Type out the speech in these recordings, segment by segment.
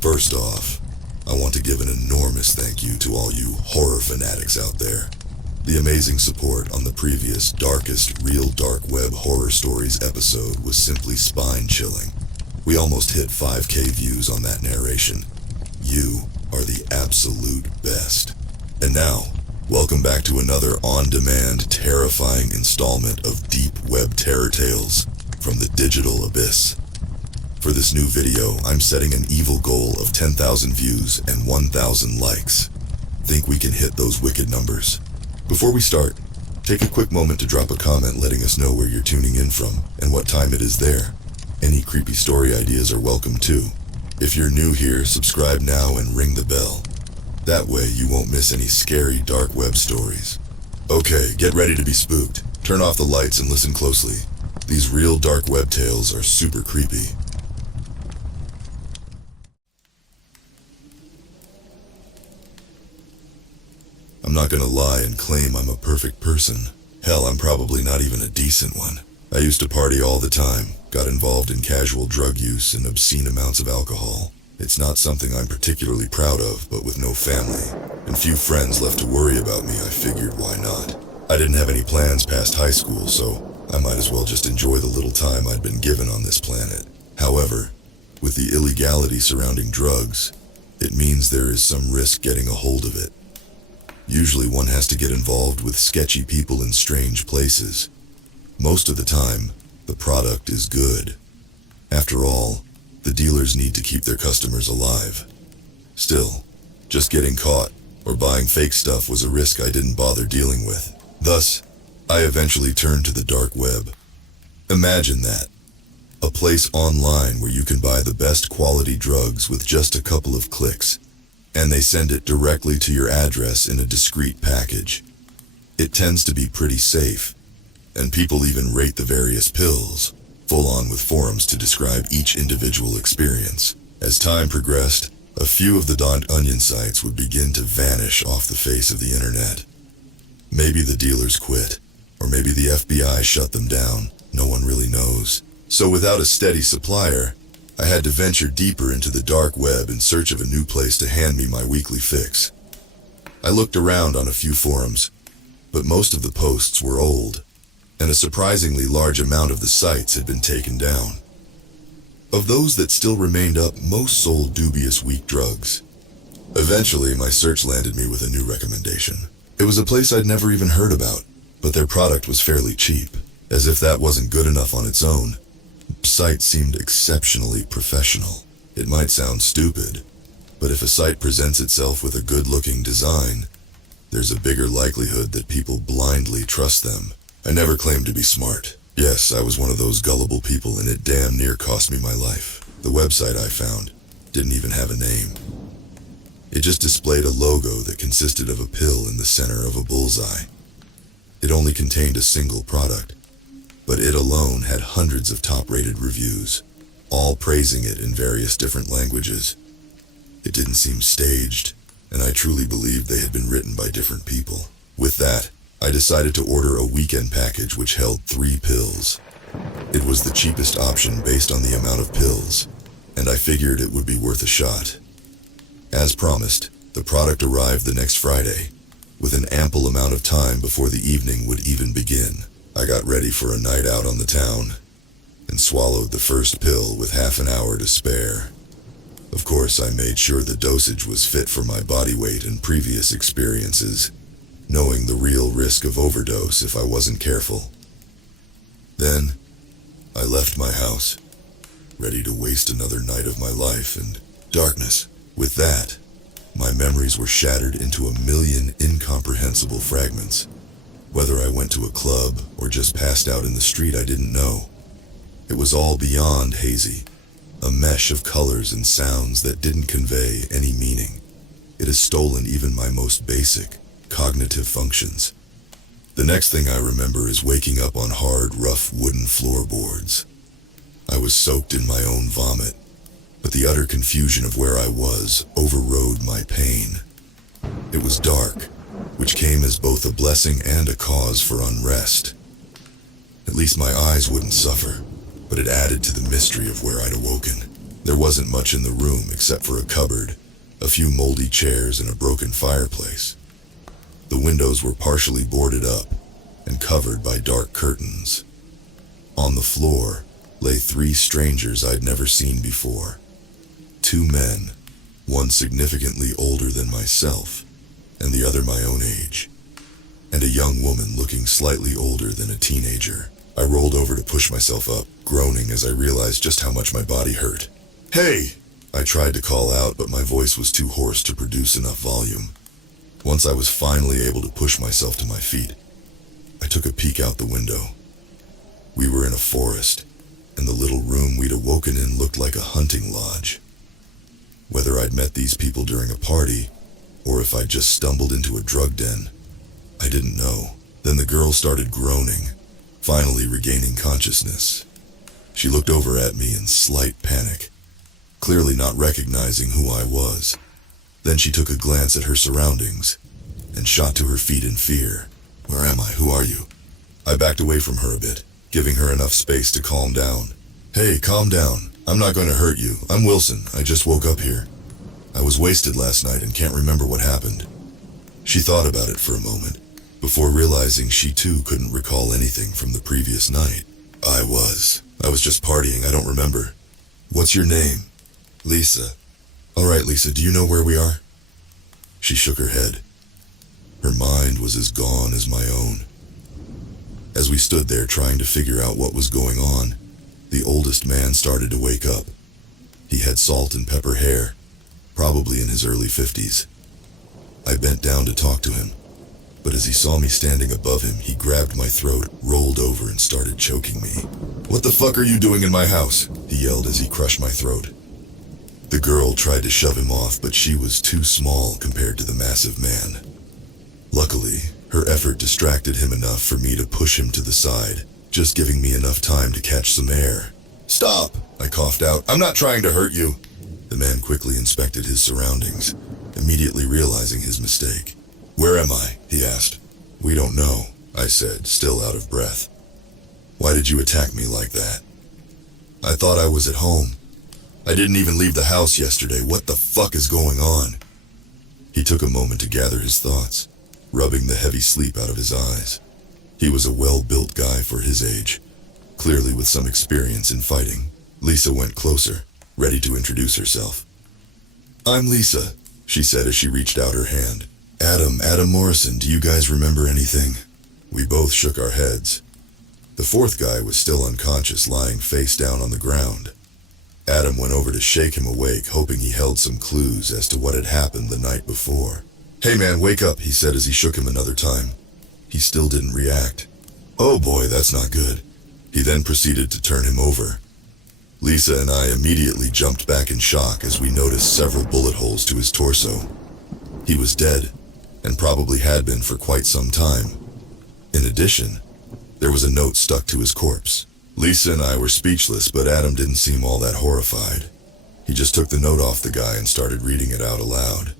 First off, I want to give an enormous thank you to all you horror fanatics out there. The amazing support on the previous Darkest Real Dark Web Horror Stories episode was simply spine-chilling. We almost hit 5K views on that narration. You are the absolute best. And now, welcome back to another on-demand, terrifying installment of Deep Web Terror Tales from the Digital Abyss. For this new video, I'm setting an evil goal of 10,000 views and 1,000 likes. Think we can hit those wicked numbers? Before we start, take a quick moment to drop a comment letting us know where you're tuning in from and what time it is there. Any creepy story ideas are welcome too. If you're new here, subscribe now and ring the bell. That way you won't miss any scary dark web stories. Okay, get ready to be spooked. Turn off the lights and listen closely. These real dark web tales are super creepy. I'm not gonna lie and claim I'm a perfect person. Hell, I'm probably not even a decent one. I used to party all the time, got involved in casual drug use and obscene amounts of alcohol. It's not something I'm particularly proud of, but with no family and few friends left to worry about me, I figured why not. I didn't have any plans past high school, so I might as well just enjoy the little time I'd been given on this planet. However, with the illegality surrounding drugs, it means there is some risk getting a hold of it. Usually one has to get involved with sketchy people in strange places. Most of the time, the product is good. After all, the dealers need to keep their customers alive. Still, just getting caught or buying fake stuff was a risk I didn't bother dealing with. Thus, I eventually turned to the dark web. Imagine that. A place online where you can buy the best quality drugs with just a couple of clicks, and they send it directly to your address in a discreet package. It tends to be pretty safe, and people even rate the various pills, full on with forums to describe each individual experience. As time progressed, a few of the dark onion sites would begin to vanish off the face of the internet. Maybe the dealers quit, or maybe the FBI shut them down, no one really knows. So without a steady supplier, I had to venture deeper into the dark web in search of a new place to hand me my weekly fix. I looked around on a few forums, but most of the posts were old, and a surprisingly large amount of the sites had been taken down. Of those that still remained up, most sold dubious weak drugs. Eventually, my search landed me with a new recommendation. It was a place I'd never even heard about, but their product was fairly cheap. As if that wasn't good enough on its own, the site seemed exceptionally professional. It might sound stupid, but if a site presents itself with a good-looking design, there's a bigger likelihood that people blindly trust them. I never claimed to be smart. Yes, I was one of those gullible people, and it damn near cost me my life. The website I found didn't even have a name. It just displayed a logo that consisted of a pill in the center of a bullseye. It only contained a single product, but it alone had hundreds of top-rated reviews, all praising it in various different languages. It didn't seem staged, and I truly believed they had been written by different people. With that, I decided to order a weekend package which held 3 pills. It was the cheapest option based on the amount of pills, and I figured it would be worth a shot. As promised, the product arrived the next Friday, with an ample amount of time before the evening would even begin. I got ready for a night out on the town, and swallowed the first pill with half an hour to spare. Of course, I made sure the dosage was fit for my body weight and previous experiences, knowing the real risk of overdose if I wasn't careful. Then, I left my house, ready to waste another night of my life in darkness. With that, my memories were shattered into a million incomprehensible fragments. Whether I went to a club or just passed out in the street, I didn't know. It was all beyond hazy, a mesh of colors and sounds that didn't convey any meaning. It has stolen even my most basic cognitive functions. The next thing I remember is waking up on hard, rough wooden floorboards. I was soaked in my own vomit, but the utter confusion of where I was overrode my pain. It was dark, which came as both a blessing and a cause for unrest. At least my eyes wouldn't suffer, but it added to the mystery of where I'd awoken. There wasn't much in the room except for a cupboard, a few moldy chairs, and a broken fireplace. The windows were partially boarded up and covered by dark curtains. On the floor lay 3 strangers I'd never seen before. 2 men, one significantly older than myself, and the other my own age, and a young woman looking slightly older than a teenager. I rolled over to push myself up, groaning as I realized just how much my body hurt. "Hey!" I tried to call out, but my voice was too hoarse to produce enough volume. Once I was finally able to push myself to my feet, I took a peek out the window. We were in a forest, and the little room we'd awoken in looked like a hunting lodge. Whether I'd met these people during a party, or if I'd just stumbled into a drug den, I didn't know. Then the girl started groaning, finally regaining consciousness. She looked over at me in slight panic, clearly not recognizing who I was. Then she took a glance at her surroundings and shot to her feet in fear. "Where am I? Who are you?" I backed away from her a bit, giving her enough space to calm down. "Hey, calm down. I'm not going to hurt you. I'm Wilson. I just woke up here. I was wasted last night and can't remember what happened." She thought about it for a moment, before realizing she too couldn't recall anything from the previous night. I was just partying. I don't remember." "What's your name?" "Lisa." "All right, Lisa, do you know where we are?" She shook her head. Her mind was as gone as my own. As we stood there trying to figure out what was going on, the oldest man started to wake up. He had salt and pepper hair, probably in his early 50s. I bent down to talk to him, but as he saw me standing above him, he grabbed my throat, rolled over, and started choking me. "What the fuck are you doing in my house?" he yelled as he crushed my throat. The girl tried to shove him off, but she was too small compared to the massive man. Luckily, her effort distracted him enough for me to push him to the side, just giving me enough time to catch some air. "Stop!" I coughed out. "I'm not trying to hurt you." The man quickly inspected his surroundings, immediately realizing his mistake. "Where am I?" he asked. "We don't know," I said, still out of breath. "Why did you attack me like that?" "I thought I was at home. I didn't even leave the house yesterday. What the fuck is going on?" He took a moment to gather his thoughts, rubbing the heavy sleep out of his eyes. He was a well-built guy for his age, clearly with some experience in fighting. Lisa went closer, ready to introduce herself. "I'm Lisa," she said as she reached out her hand. Adam Morrison, do you guys remember anything?" We both shook our heads. The 4th guy was still unconscious, lying face down on the ground. Adam went over to shake him awake, hoping he held some clues as to what had happened the night before. "Hey man, wake up," he said as he shook him another time. He still didn't react. "Oh boy, that's not good." He then proceeded to turn him over. Lisa and I immediately jumped back in shock as we noticed several bullet holes to his torso. He was dead, and probably had been for quite some time. In addition, there was a note stuck to his corpse. Lisa and I were speechless, but Adam didn't seem all that horrified. He just took the note off the guy and started reading it out aloud.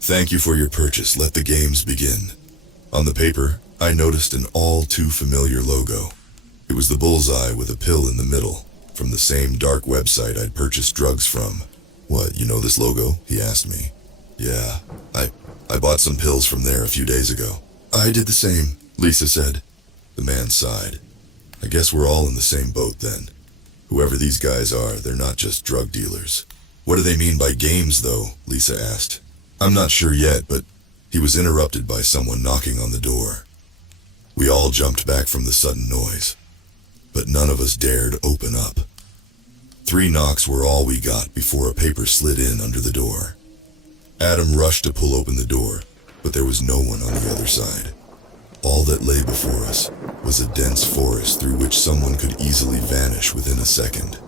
"Thank you for your purchase. Let the games begin." On the paper, I noticed an all too familiar logo. It was the bullseye with a pill in the middle, from the same dark website I'd purchased drugs from. "What, you know this logo?" he asked me. "Yeah, I bought some pills from there a few days ago." "I did the same," Lisa said. The man sighed. "I guess we're all in the same boat then. Whoever these guys are, they're not just drug dealers." "What do they mean by games, though?" Lisa asked. "I'm not sure yet, but..." He was interrupted by someone knocking on the door. We all jumped back from the sudden noise, but none of us dared open up. 3 knocks were all we got before a paper slid in under the door. Adam rushed to pull open the door, but there was no one on the other side. All that lay before us was a dense forest through which someone could easily vanish within a second.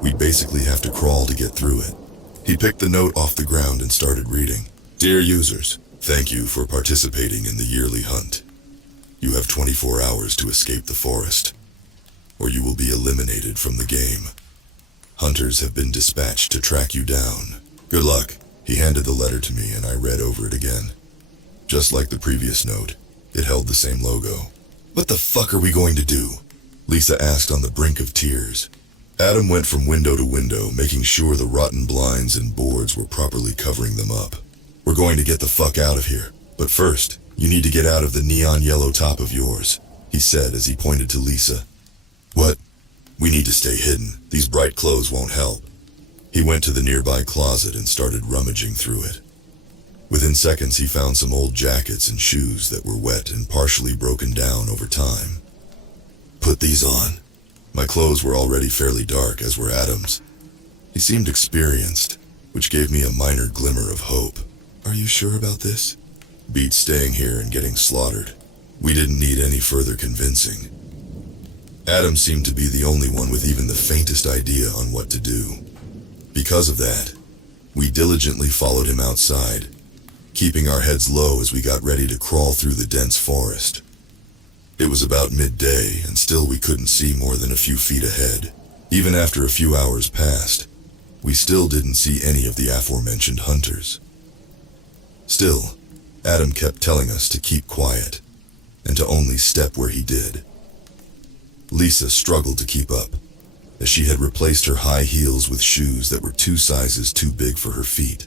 We'd basically have to crawl to get through it. He picked the note off the ground and started reading. "Dear users, thank you for participating in the yearly hunt. You have 24 hours to escape the forest, or you will be eliminated from the game. Hunters have been dispatched to track you down. Good luck." He handed the letter to me and I read over it again. Just like the previous note, it held the same logo. "What the fuck are we going to do?" Lisa asked on the brink of tears. Adam went from window to window, making sure the rotten blinds and boards were properly covering them up. "We're going to get the fuck out of here. But first, you need to get out of the neon yellow top of yours," he said as he pointed to Lisa. "What? We need to stay hidden. These bright clothes won't help." He went to the nearby closet and started rummaging through it. Within seconds, he found some old jackets and shoes that were wet and partially broken down over time. "Put these on." My clothes were already fairly dark, as were Adam's. He seemed experienced, which gave me a minor glimmer of hope. "Are you sure about this?" "Beats staying here and getting slaughtered." We didn't need any further convincing. Adam seemed to be the only one with even the faintest idea on what to do. Because of that, we diligently followed him outside, keeping our heads low as we got ready to crawl through the dense forest. It was about midday, and still we couldn't see more than a few feet ahead. Even after a few hours passed, we still didn't see any of the aforementioned hunters. Still, Adam kept telling us to keep quiet, and to only step where he did. Lisa struggled to keep up, as she had replaced her high heels with shoes that were 2 sizes too big for her feet.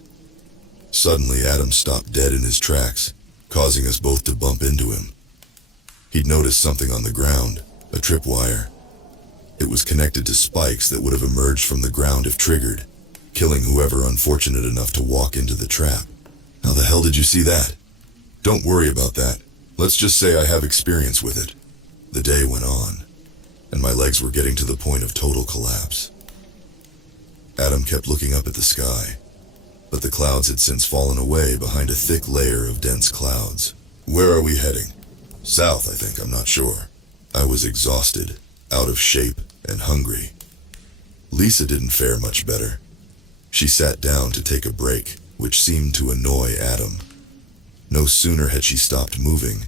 Suddenly, Adam stopped dead in his tracks, causing us both to bump into him. He'd noticed something on the ground, a tripwire. It was connected to spikes that would have emerged from the ground if triggered, killing whoever unfortunate enough to walk into the trap. "How the hell did you see that?" "Don't worry about that. Let's just say I have experience with it." The day went on, and my legs were getting to the point of total collapse. Adam kept looking up at the sky, but the clouds had since fallen away behind a thick layer of dense clouds. "Where are we heading?" "South, I think, I'm not sure." I was exhausted, out of shape, and hungry. Lisa didn't fare much better. She sat down to take a break, which seemed to annoy Adam. No sooner had she stopped moving,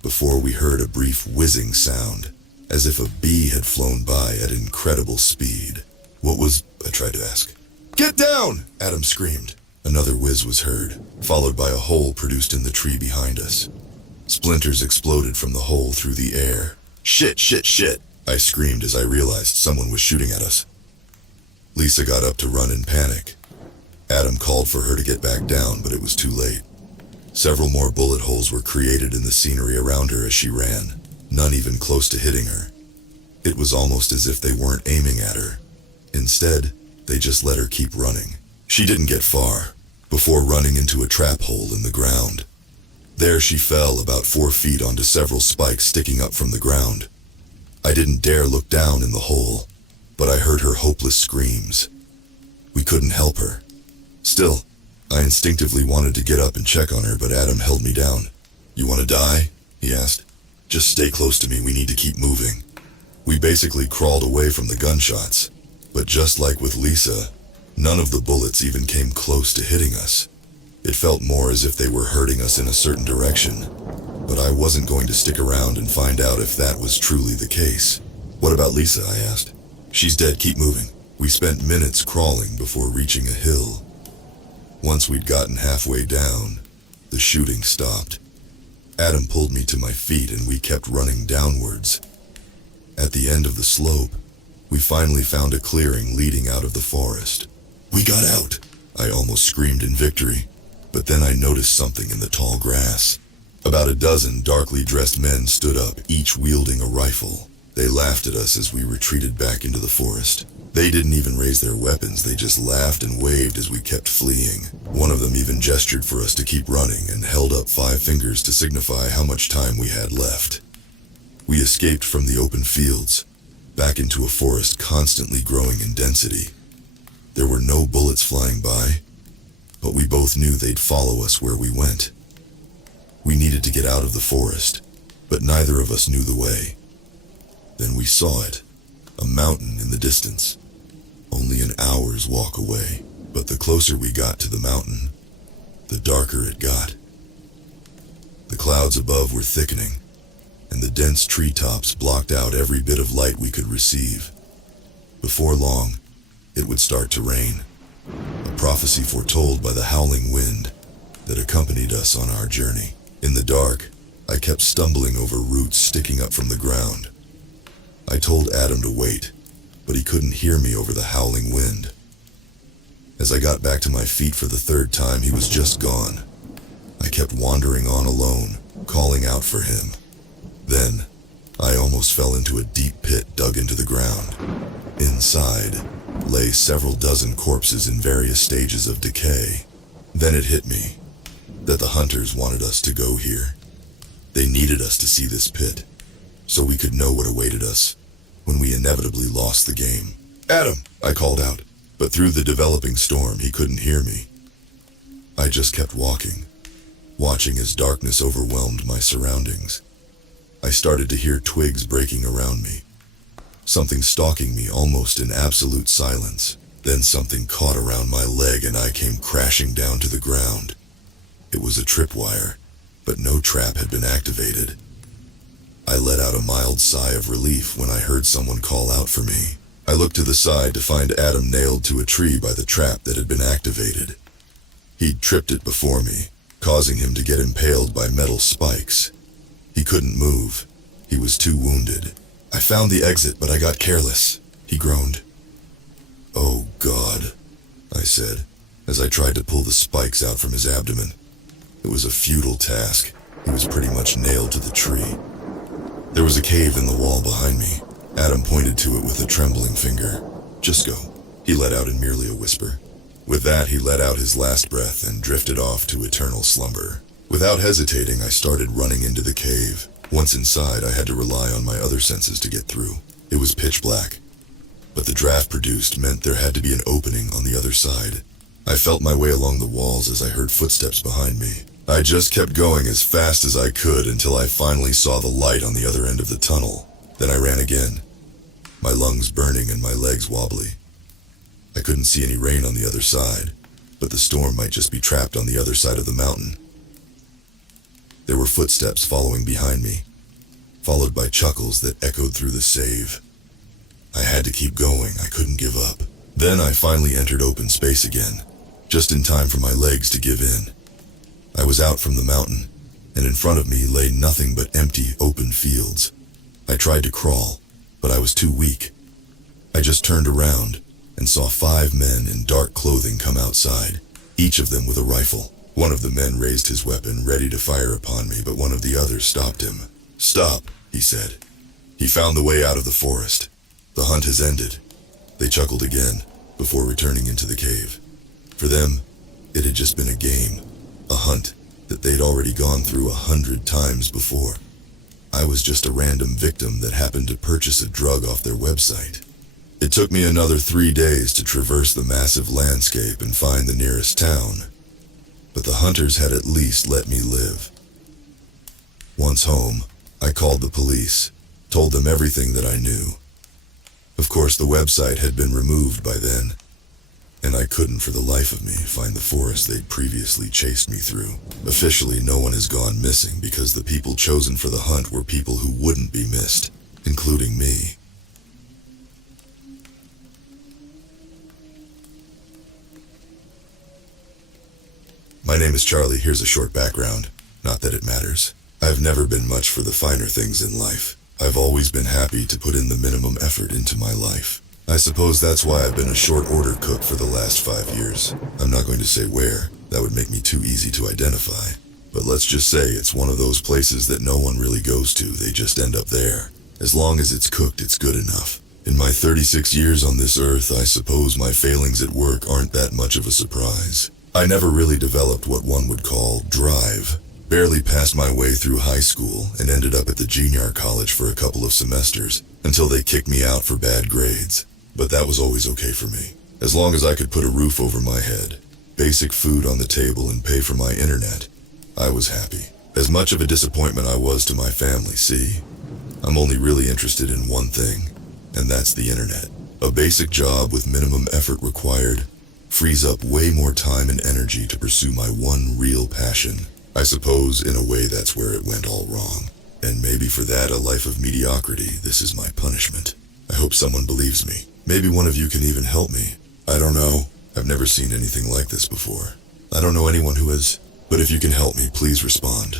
before we heard a brief whizzing sound, as if a bee had flown by at incredible speed. "What was—" I tried to ask. "Get down!" Adam screamed. Another whiz was heard, followed by a hole produced in the tree behind us. Splinters exploded from the hole through the air. "Shit, shit, shit!" I screamed as I realized someone was shooting at us. Lisa got up to run in panic. Adam called for her to get back down, but it was too late. Several more bullet holes were created in the scenery around her as she ran, none even close to hitting her. It was almost as if they weren't aiming at her. Instead, they just let her keep running. She didn't get far, before running into a trap hole in the ground. There she fell about 4 feet onto several spikes sticking up from the ground. I didn't dare look down in the hole, but I heard her hopeless screams. We couldn't help her. Still, I instinctively wanted to get up and check on her, but Adam held me down. "You want to die?" he asked. "Just stay close to me, we need to keep moving." We basically crawled away from the gunshots, but just like with Lisa, none of the bullets even came close to hitting us. It felt more as if they were hurting us in a certain direction, but I wasn't going to stick around and find out if that was truly the case. "What about Lisa?" I asked. "She's dead, keep moving." We spent minutes crawling before reaching a hill. Once we'd gotten halfway down, the shooting stopped. Adam pulled me to my feet and we kept running downwards. At the end of the slope, we finally found a clearing leading out of the forest. "We got out!" I almost screamed in victory. But then I noticed something in the tall grass. About a dozen darkly dressed men stood up, each wielding a rifle. They laughed at us as we retreated back into the forest. They didn't even raise their weapons, they just laughed and waved as we kept fleeing. One of them even gestured for us to keep running and held up 5 fingers to signify how much time we had left. We escaped from the open fields, back into a forest constantly growing in density. There were no bullets flying by, but we both knew they'd follow us where we went. We needed to get out of the forest, but neither of us knew the way. Then we saw it, a mountain in the distance, only an hour's walk away. But the closer we got to the mountain, the darker it got. The clouds above were thickening, and the dense treetops blocked out every bit of light we could receive. Before long, it would start to rain, a prophecy foretold by the howling wind that accompanied us on our journey. In the dark, I kept stumbling over roots sticking up from the ground. I told Adam to wait, but he couldn't hear me over the howling wind. As I got back to my feet for the third time, he was just gone. I kept wandering on alone, calling out for him. Then, I almost fell into a deep pit dug into the ground. Inside lay several dozen corpses in various stages of decay. Then it hit me that the hunters wanted us to go here. They needed us to see this pit, so we could know what awaited us when we inevitably lost the game. "Adam!" I called out, but through the developing storm he couldn't hear me. I just kept walking, watching as darkness overwhelmed my surroundings. I started to hear twigs breaking around me, something stalking me almost in absolute silence. Then something caught around my leg and I came crashing down to the ground. It was a tripwire, but no trap had been activated. I let out a mild sigh of relief when I heard someone call out for me. I looked to the side to find Adam nailed to a tree by the trap that had been activated. He'd tripped it before me, causing him to get impaled by metal spikes. He couldn't move. He was too wounded. "I found the exit, but I got careless," he groaned. "Oh, God," I said, as I tried to pull the spikes out from his abdomen. It was a futile task. He was pretty much nailed to the tree. There was a cave in the wall behind me. Adam pointed to it with a trembling finger. "Just go," he let out in merely a whisper. With that, he let out his last breath and drifted off to eternal slumber. Without hesitating, I started running into the cave. Once inside, I had to rely on my other senses to get through. It was pitch black, but the draft produced meant there had to be an opening on the other side. I felt my way along the walls as I heard footsteps behind me. I just kept going as fast as I could until I finally saw the light on the other end of the tunnel. Then I ran again, my lungs burning and my legs wobbly. I couldn't see any rain on the other side, but the storm might just be trapped on the other side of the mountain. There were footsteps following behind me, followed by chuckles that echoed through the save. I had to keep going. I couldn't give up. Then I finally entered open space again, just in time for my legs to give in. I was out from the mountain, and in front of me lay nothing but empty, open fields. I tried to crawl, but I was too weak. I just turned around and saw 5 men in dark clothing come outside, each of them with a rifle. One of the men raised his weapon, ready to fire upon me, but one of the others stopped him. "Stop," he said. "He found the way out of the forest. The hunt has ended." They chuckled again, before returning into the cave. For them, it had just been a game, a hunt that they'd already gone through 100 times before. I was just a random victim that happened to purchase a drug off their website. It took me another 3 days to traverse the massive landscape and find the nearest town, but the hunters had at least let me live. Once home, I called the police, told them everything that I knew. Of course, the website had been removed by then, and I couldn't for the life of me find the forest they'd previously chased me through. Officially, no one has gone missing because the people chosen for the hunt were people who wouldn't be missed, including me. My name is Charlie. Here's a short background. Not that it matters. I've never been much for the finer things in life. I've always been happy to put in the minimum effort into my life. I suppose that's why I've been a short order cook for the last 5 years. I'm not going to say where. That would make me too easy to identify. But let's just say it's one of those places that no one really goes to. They just end up there. As long as it's cooked, it's good enough. In my 36 years on this earth, I suppose my failings at work aren't that much of a surprise. I never really developed what one would call drive. Barely passed my way through high school and ended up at the junior college for a couple of semesters until they kicked me out for bad grades. But that was always okay for me. As long as I could put a roof over my head, basic food on the table, and pay for my internet, I was happy. As much of a disappointment I was to my family, see? I'm only really interested in one thing, and that's the internet. A basic job with minimum effort required frees up way more time and energy to pursue my one real passion. I suppose, in a way, that's where it went all wrong. And maybe for that, a life of mediocrity, this is my punishment. I hope someone believes me. Maybe one of you can even help me. I don't know. I've never seen anything like this before. I don't know anyone who has, but if you can help me, please respond.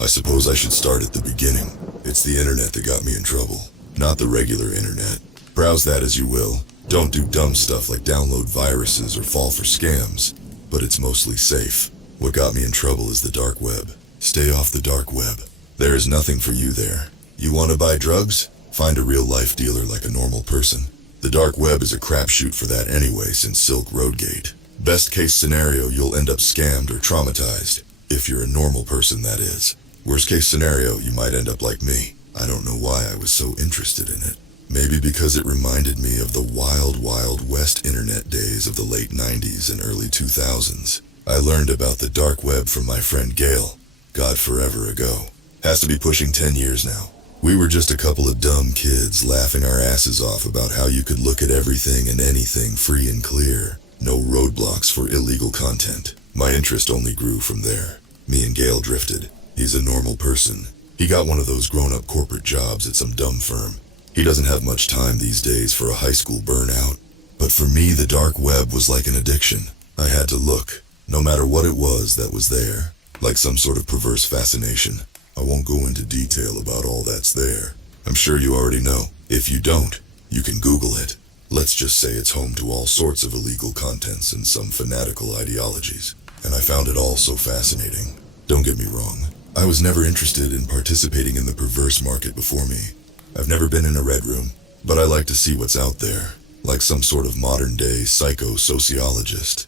I suppose I should start at the beginning. It's the internet that got me in trouble, not the regular internet. Browse that as you will. Don't do dumb stuff like download viruses or fall for scams, but it's mostly safe. What got me in trouble is the dark web. Stay off the dark web. There is nothing for you there. You want to buy drugs? Find a real-life dealer like a normal person. The dark web is a crapshoot for that anyway since Silk Road Gate. Best case scenario, you'll end up scammed or traumatized. If you're a normal person, that is. Worst case scenario, you might end up like me. I don't know why I was so interested in it. Maybe because it reminded me of the wild, wild west internet days of the late 90s and early 2000s. I learned about the dark web from my friend Gail, God forever ago. Has to be pushing 10 years now. We were just a couple of dumb kids laughing our asses off about how you could look at everything and anything free and clear. No roadblocks for illegal content. My interest only grew from there. Me and Gail drifted. He's a normal person. He got one of those grown-up corporate jobs at some dumb firm. He doesn't have much time these days for a high school burnout. But for me, the dark web was like an addiction. I had to look, no matter what it was that was there, like some sort of perverse fascination. I won't go into detail about all that's there. I'm sure you already know. If you don't, you can Google it. Let's just say it's home to all sorts of illegal contents and some fanatical ideologies. And I found it all so fascinating. Don't get me wrong. I was never interested in participating in the perverse market before me. I've never been in a red room, but I like to see what's out there, like some sort of modern-day psycho-sociologist.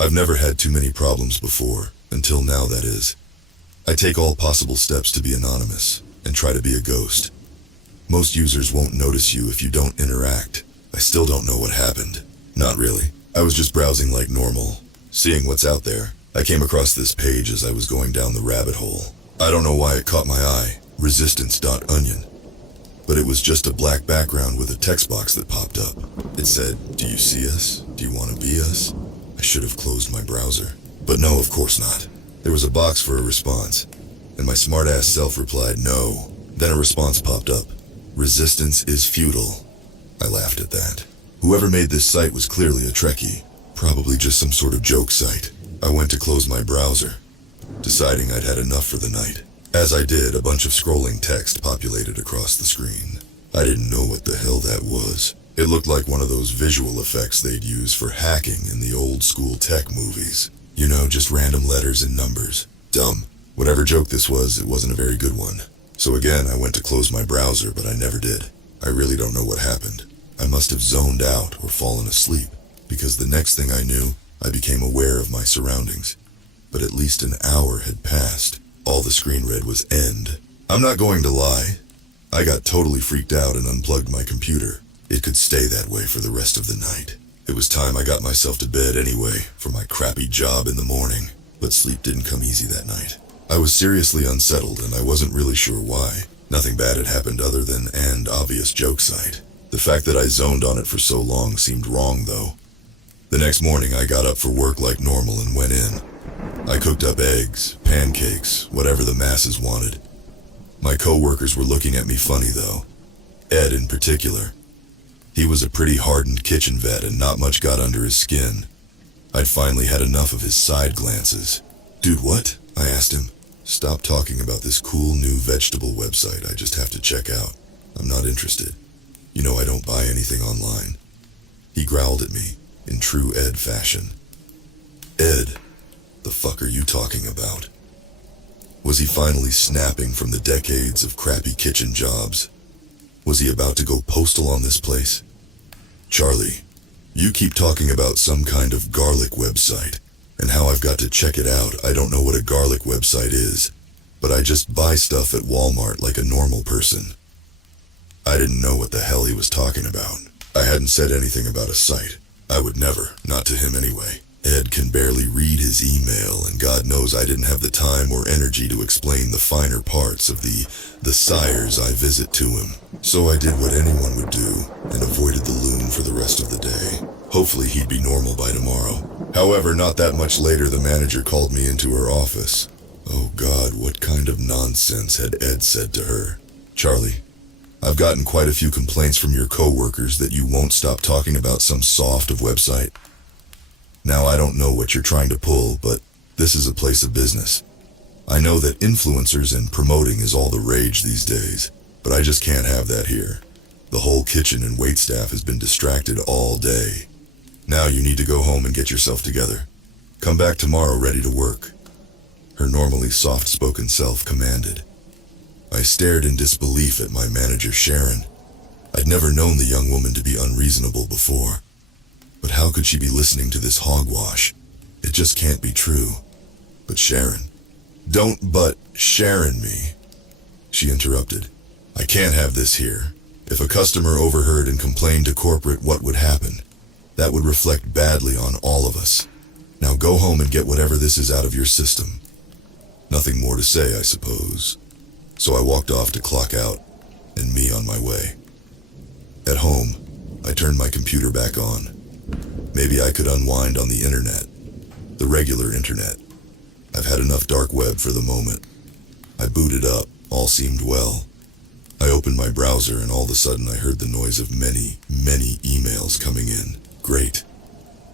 I've never had too many problems before, until now that is. I take all possible steps to be anonymous, and try to be a ghost. Most users won't notice you if you don't interact. I still don't know what happened. Not really. I was just browsing like normal, seeing what's out there. I came across this page as I was going down the rabbit hole. I don't know why it caught my eye, resistance.onion. But it was just a black background with a text box that popped up. It said, "Do you see us? Do you want to be us?" I should have closed my browser. But no, of course not. There was a box for a response, and my smart-ass self replied no. Then a response popped up. "Resistance is futile." I laughed at that. Whoever made this site was clearly a Trekkie. Probably just some sort of joke site. I went to close my browser, deciding I'd had enough for the night. As I did, a bunch of scrolling text populated across the screen. I didn't know what the hell that was. It looked like one of those visual effects they'd use for hacking in the old-school tech movies. You know, just random letters and numbers. Dumb. Whatever joke this was, it wasn't a very good one. So again, I went to close my browser, but I never did. I really don't know what happened. I must have zoned out or fallen asleep, because the next thing I knew, I became aware of my surroundings. But at least an hour had passed. All the screen read was end. I'm not going to lie. I got totally freaked out and unplugged my computer. It could stay that way for the rest of the night. It was time I got myself to bed anyway, for my crappy job in the morning. But sleep didn't come easy that night. I was seriously unsettled and I wasn't really sure why. Nothing bad had happened other than an obvious joke site. The fact that I zoned on it for so long seemed wrong though. The next morning I got up for work like normal and went in. I cooked up eggs, pancakes, whatever the masses wanted. My co-workers were looking at me funny though. Ed in particular. He was a pretty hardened kitchen vet and not much got under his skin. I'd finally had enough of his side glances. "Dude, what?" I asked him. "Stop talking about this cool new vegetable website I just have to check out. I'm not interested. You know I don't buy anything online." He growled at me, in true Ed fashion. "Ed, the fuck are you talking about?" Was he finally snapping from the decades of crappy kitchen jobs? Was he about to go postal on this place? "Charlie, you keep talking about some kind of garlic website, and how I've got to check it out. I don't know what a garlic website is, but I just buy stuff at Walmart like a normal person." I didn't know what the hell he was talking about. I hadn't said anything about a site. I would never, not to him anyway. Ed can barely read his email, and God knows I didn't have the time or energy to explain the finer parts of the sires I visit to him. So I did what anyone would do, and avoided the loon for the rest of the day. Hopefully he'd be normal by tomorrow. However, not that much later, the manager called me into her office. Oh God, what kind of nonsense had Ed said to her? "Charlie, I've gotten quite a few complaints from your co-workers that you won't stop talking about some soft of website. Now, I don't know what you're trying to pull, but this is a place of business. I know that influencers and promoting is all the rage these days, but I just can't have that here. The whole kitchen and waitstaff has been distracted all day. Now you need to go home and get yourself together. Come back tomorrow ready to work." Her normally soft-spoken self commanded. I stared in disbelief at my manager, Sharon. I'd never known the young woman to be unreasonable before. But how could she be listening to this hogwash? It just can't be true. But Sharon. "Don't but Sharon me," she interrupted. "I can't have this here. If a customer overheard and complained to corporate, what would happen? That would reflect badly on all of us. Now go home and get whatever this is out of your system." Nothing more to say, I suppose. So I walked off to clock out, and me on my way. At home, I turned my computer back on. Maybe I could unwind on the internet. The regular internet. I've had enough dark web for the moment. I booted up, all seemed well. I opened my browser and all of a sudden I heard the noise of many, many emails coming in. Great.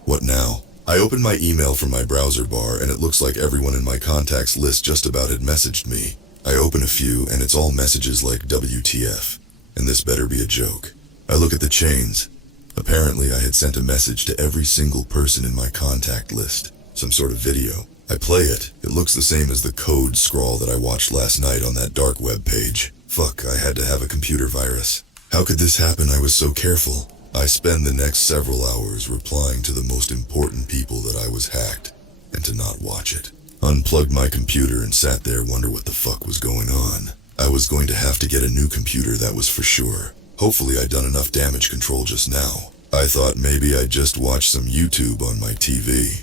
What now? I opened my email from my browser bar and it looks like everyone in my contacts list just about had messaged me. I open a few and it's all messages like WTF, and this better be a joke. I look at the chains. Apparently I had sent a message to every single person in my contact list. Some sort of video. I play it. It looks the same as the code scrawl that I watched last night on that dark web page. Fuck, I had to have a computer virus. How could this happen? I was so careful. I spend the next several hours replying to the most important people that I was hacked, and to not watch it. Unplugged my computer and sat there wonder what the fuck was going on. I was going to have to get a new computer, that was for sure. Hopefully I'd done enough damage control just now. I thought maybe I'd just watch some YouTube on my TV.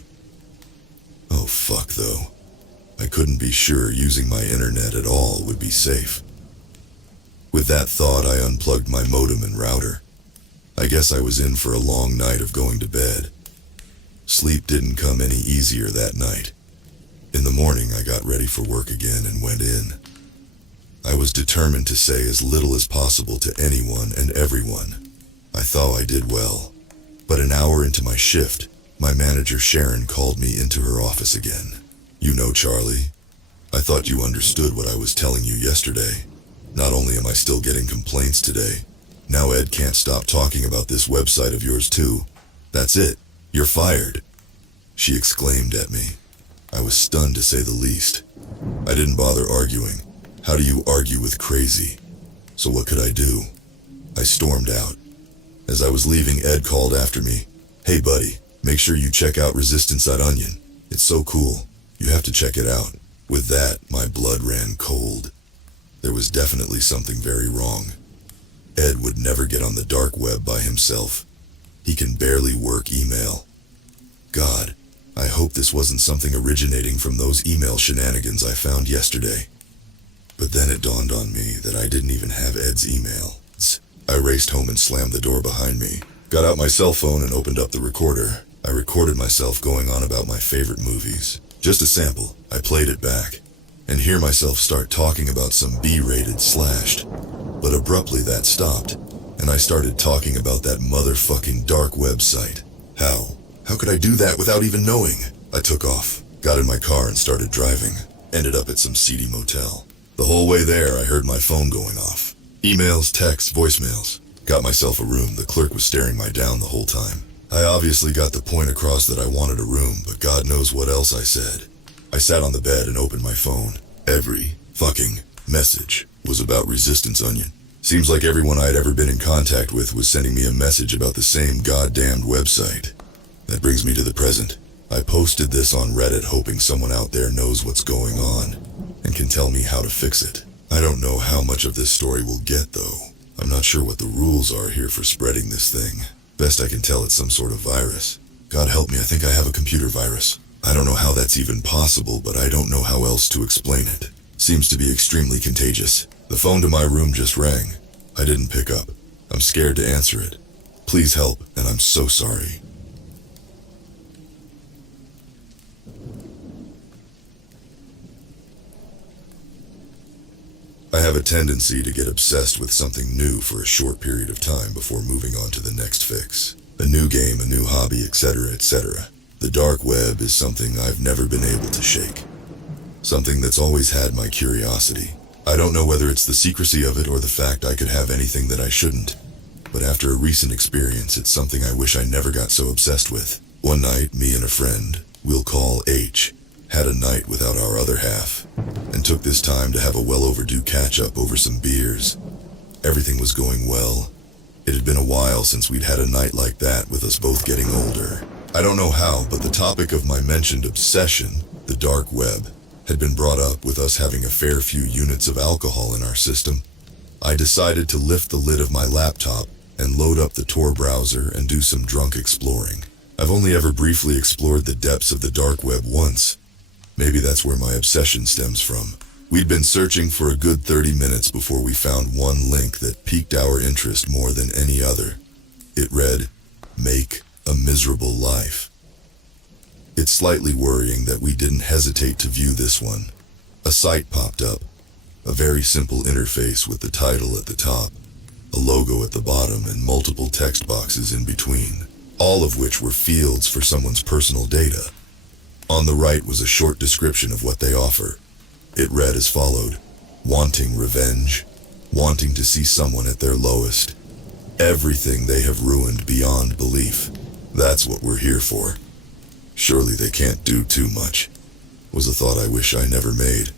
Oh fuck though. I couldn't be sure using my internet at all would be safe. With that thought, I unplugged my modem and router. I guess I was in for a long night of going to bed. Sleep didn't come any easier that night. In the morning, I got ready for work again and went in. I was determined to say as little as possible to anyone and everyone. I thought I did well. But an hour into my shift, my manager Sharon called me into her office again. "You know, Charlie, I thought you understood what I was telling you yesterday. Not only am I still getting complaints today, now Ed can't stop talking about this website of yours too. That's it. You're fired," she exclaimed at me. I was stunned to say the least. I didn't bother arguing. How do you argue with crazy? So what could I do? I stormed out. As I was leaving, Ed called after me. "Hey buddy, make sure you check out Resistance Onion. It's so cool. You have to check it out." With that, my blood ran cold. There was definitely something very wrong. Ed would never get on the dark web by himself. He can barely work email. God, I hope this wasn't something originating from those email shenanigans I found yesterday. But then it dawned on me that I didn't even have Ed's email. I raced home and slammed the door behind me. Got out my cell phone and opened up the recorder. I recorded myself going on about my favorite movies. Just a sample. I played it back. And hear myself start talking about some B-rated slashed. But abruptly that stopped, and I started talking about that motherfucking dark website. How? How could I do that without even knowing? I took off, got in my car and started driving. Ended up at some seedy motel. The whole way there I heard my phone going off. Emails, texts, voicemails. Got myself a room. The clerk was staring me down the whole time. I obviously got the point across that I wanted a room, but God knows what else I said. I sat on the bed and opened my phone. Every fucking message was about Resistance Onion. Seems like everyone I'd ever been in contact with was sending me a message about the same goddamned website. That brings me to the present. I posted this on Reddit hoping someone out there knows what's going on and can tell me how to fix it. I don't know how much of this story we'll get though. I'm not sure what the rules are here for spreading this thing. Best I can tell, it's some sort of virus. God help me, I think I have a computer virus. I don't know how that's even possible, but I don't know how else to explain it. Seems to be extremely contagious. The phone to my room just rang. I didn't pick up. I'm scared to answer it. Please help, and I'm so sorry. I have a tendency to get obsessed with something new for a short period of time before moving on to the next fix. A new game, a new hobby, etc., etc. The dark web is something I've never been able to shake. Something that's always had my curiosity. I don't know whether it's the secrecy of it or the fact I could have anything that I shouldn't. but after a recent experience, it's something I wish I never got so obsessed with. One night, me and a friend, we'll call H, had a night without our other half, and took this time to have a well-overdue catch-up over some beers. Everything was going well. It had been a while since we'd had a night like that with us both getting older. I don't know how, but the topic of my mentioned obsession, the dark web, had been brought up with us having a fair few units of alcohol in our system. I decided to lift the lid of my laptop and load up the Tor browser and do some drunk exploring. I've only ever briefly explored the depths of the dark web once. Maybe that's where my obsession stems from. We'd been searching for a good 30 minutes before we found one link that piqued our interest more than any other. It read, "Make a miserable life." It's slightly worrying that we didn't hesitate to view this one. A site popped up, a very simple interface with the title at the top, a logo at the bottom, and multiple text boxes in between, all of which were fields for someone's personal data. On the right was a short description of what they offer. It read as followed: wanting revenge, wanting to see someone at their lowest, everything they have ruined beyond belief. That's what we're here for. Surely they can't do too much, was a thought I wish I never made.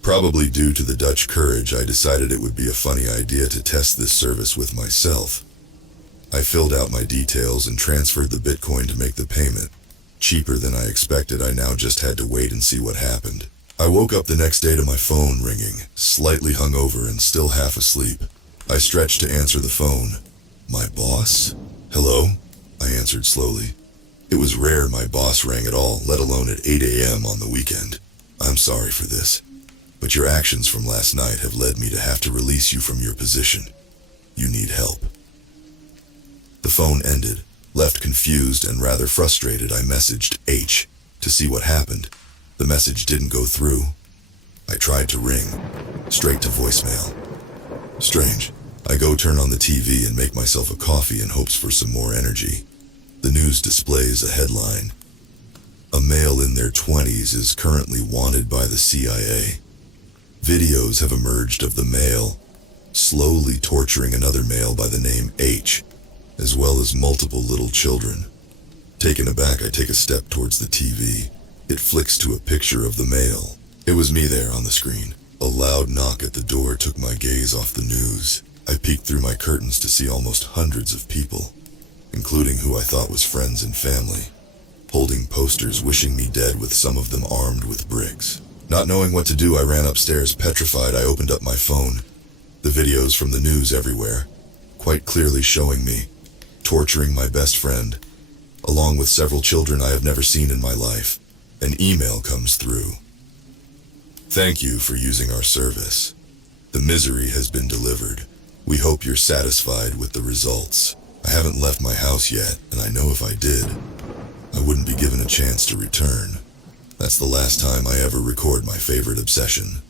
Probably due to the Dutch courage, I decided it would be a funny idea to test this service with myself. I filled out my details and transferred the Bitcoin to make the payment. Cheaper than I expected, I now just had to wait and see what happened. I woke up the next day to my phone ringing, slightly hungover and still half asleep. I stretched to answer the phone. My boss? Hello? I answered slowly. It was rare my boss rang at all, let alone at 8 a.m. on the weekend. I'm sorry for this, but your actions from last night have led me to have to release you from your position. You need help. The phone ended. Left confused and rather frustrated, I messaged H to see what happened. The message didn't go through. I tried to ring, straight to voicemail. Strange. I go turn on the TV and make myself a coffee in hopes for some more energy. The news displays a headline. A male in their 20s is currently wanted by the CIA. Videos have emerged of the male slowly torturing another male by the name H, as well as multiple little children. Taken aback, I take a step towards the TV. It flicks to a picture of the male. It was me there on the screen. A loud knock at the door took my gaze off the news. I peeked through my curtains to see almost hundreds of people, including who I thought was friends and family, holding posters wishing me dead, with some of them armed with bricks. Not knowing what to do, I ran upstairs. Petrified, I opened up my phone. The videos from the news everywhere, quite clearly showing me torturing my best friend, along with several children I have never seen in my life. An email comes through. Thank you for using our service. The misery has been delivered. We hope you're satisfied with the results. I haven't left my house yet, and I know if I did, I wouldn't be given a chance to return. That's the last time I ever record my favorite obsession.